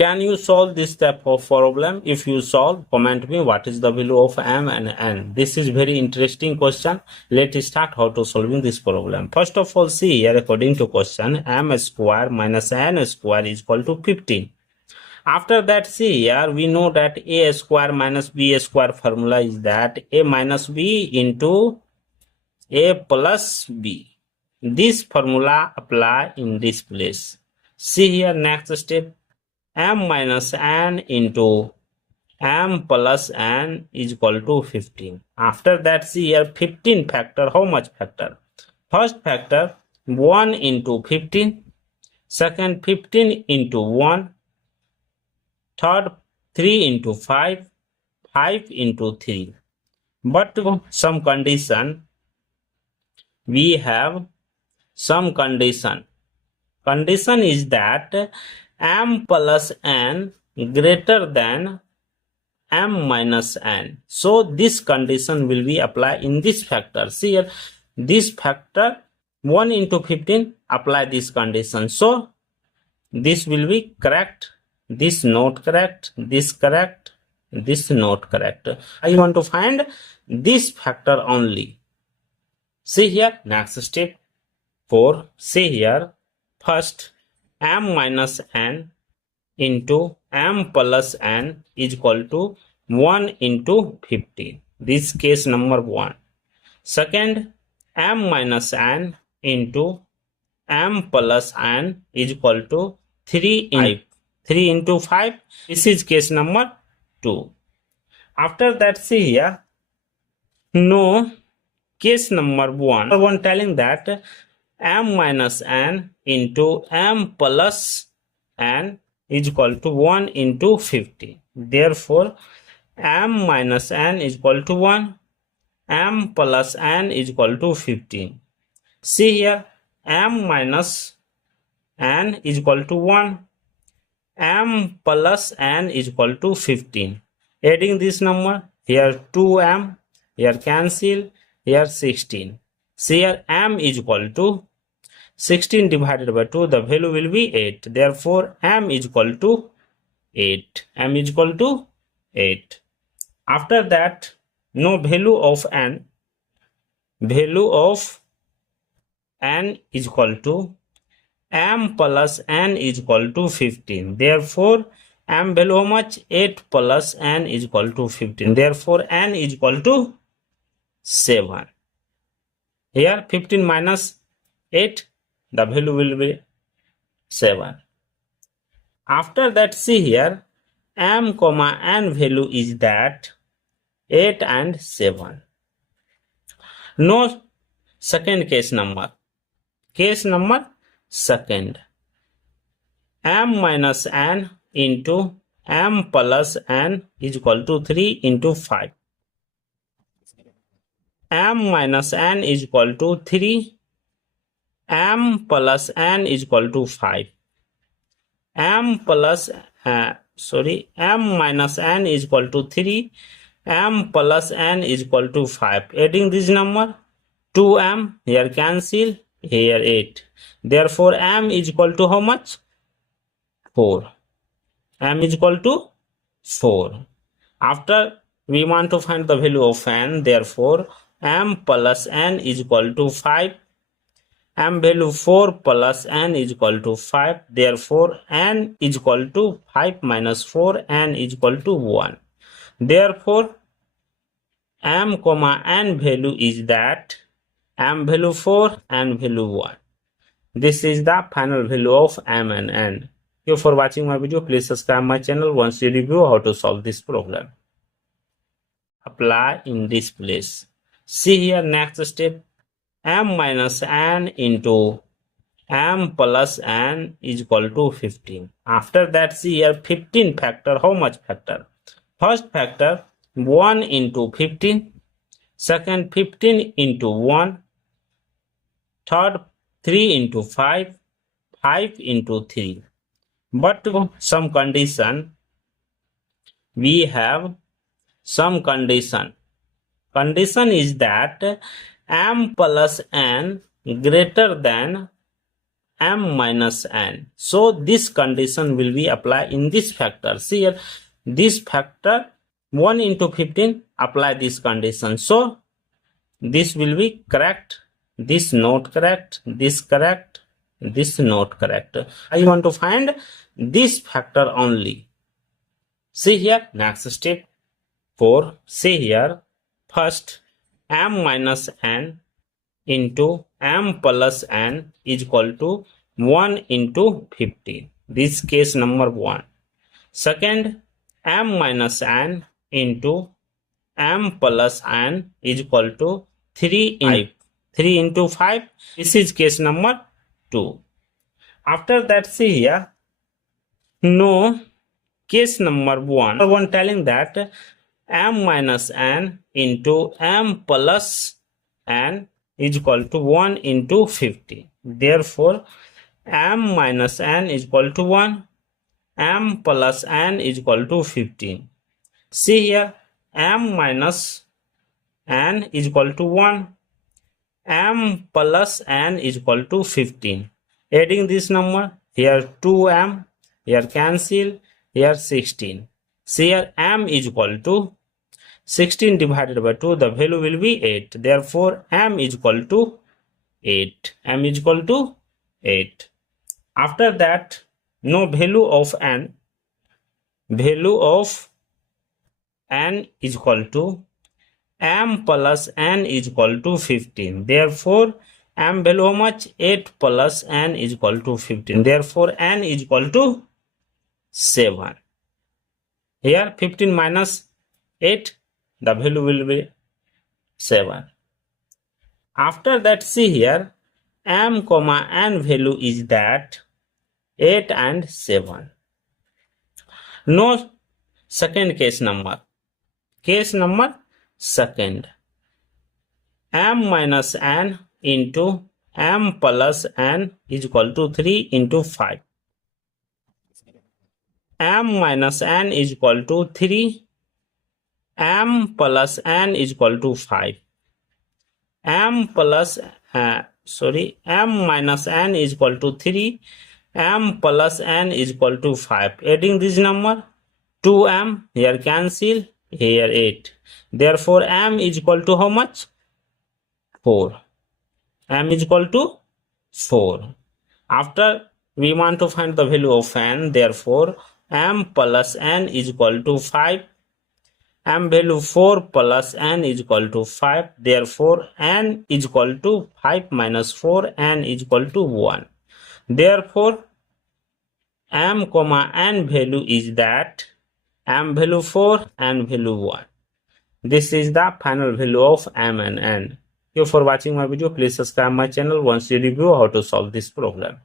Can you solve this type of problem? If you solve, comment me what is the value of m and n. This is very interesting question. Let's start how to solving this problem. First of all, see here, according to question, m square minus n square is equal to 15. After that, see here, we know that a square minus b square formula is that a minus b into a plus b. This formula apply in this place. See here, next step, m minus n into m plus n is equal to 15. After that, see here, 15 factor, how much factor? First factor, 1 into 15. Second, 15 into 1. Third, 3 into 5. 5 into 3. But some condition, we have some condition. Condition is that m plus n greater than m minus n. So this condition will be applied in this factor. See here, this factor 1 into 15, apply this condition. So this will be correct, this not correct, this correct, this not correct. I want to find this factor only. See here, next step 4. See here, first m minus n into m plus n is equal to 1 into 15. This case number 1. Second, m minus n into m plus n is equal to 3 into 5. This is case number 2. After that, see here, no, case number 1 telling that m minus n into m plus n is equal to 1 into 50. Therefore, m minus n is equal to 1, m plus n is equal to 15. See here, m minus n is equal to 1, m plus n is equal to 15. Adding this number, here 2m, here cancel, here 16. See here, m is equal to 16 divided by 2, the value will be 8. Therefore, m is equal to 8. m is equal to 8. After that, no value of n. Value of n is equal to m plus n is equal to 15. Therefore, m value how much? 8 plus n is equal to 15. Therefore, n is equal to 7. Here, 15 minus 8. The value will be 7. After that, see here, m comma n value is that 8 and 7. No second case number. Case number second. M minus n into m plus n is equal to 3 into 5. M minus n is equal to 3. M plus n is equal to 5. M minus n is equal to 3. M plus n is equal to 5. Adding this number, 2m, here cancel, here 8. Therefore, m is equal to how much? 4. M is equal to 4. After we want to find the value of n, therefore, m plus n is equal to 5. M value 4 plus n is equal to 5. Therefore, n is equal to 5 minus 4, n is equal to 1. Therefore, m comma n value is that m value 4 and value 1. This is the final value of m and n. Thank you for watching my video. Please subscribe my channel once you review how to solve this problem. Apply in this place. See here, next step, m minus n into m plus n is equal to 15. After that, see here, 15 factor, how much factor? First factor, 1 into 15. Second, 15 into 1. Third, 3 into 5. 5 into 3. But some condition, we have some condition. Condition is that m plus n greater than m minus n. So this condition will be applied in this factor. See here, this factor 1 into 15, apply this condition. So this will be correct, this not correct, this correct, this not correct. I want to find this factor only. See here, next step 4. See here, first m minus n into m plus n is equal to 1 into 15. This case number 1. Second, m minus n into m plus n is equal to 3 into 5. This is case number 2. After that, see here, no, case number 1 telling that m minus n into m plus n is equal to 1 into 50. Therefore, m minus n is equal to 1, m plus n is equal to 15. See here, m minus n is equal to 1, m plus n is equal to 15. Adding this number, here 2m, here cancel, here 16. See here, m is equal to 16 divided by 2, the value will be 8. Therefore, m is equal to 8. m is equal to 8. After that, no value of n. Value of n is equal to m plus n is equal to 15. Therefore, m value how much? 8 plus n is equal to 15. Therefore, n is equal to 7. Here, 15 minus 8, the value will be 7. After that, see here, m comma n value is that 8 and 7. No second case number. Case number second. M minus n into m plus n is equal to 3 into 5. M minus n is equal to 3. M plus n is equal to 5. M minus n is equal to 3. M plus n is equal to 5. Adding this number, 2m, here cancel, here 8. Therefore, m is equal to how much? 4. M is equal to 4. After we want to find the value of n, therefore, m plus n is equal to 5. M value 4 plus n is equal to 5. Therefore, n is equal to 5 minus 4, n is equal to 1. Therefore, m comma n value is that m value 4 and value 1. This is the final value of m and n. Thank you for watching my video. Please subscribe my channel once you review how to solve this problem.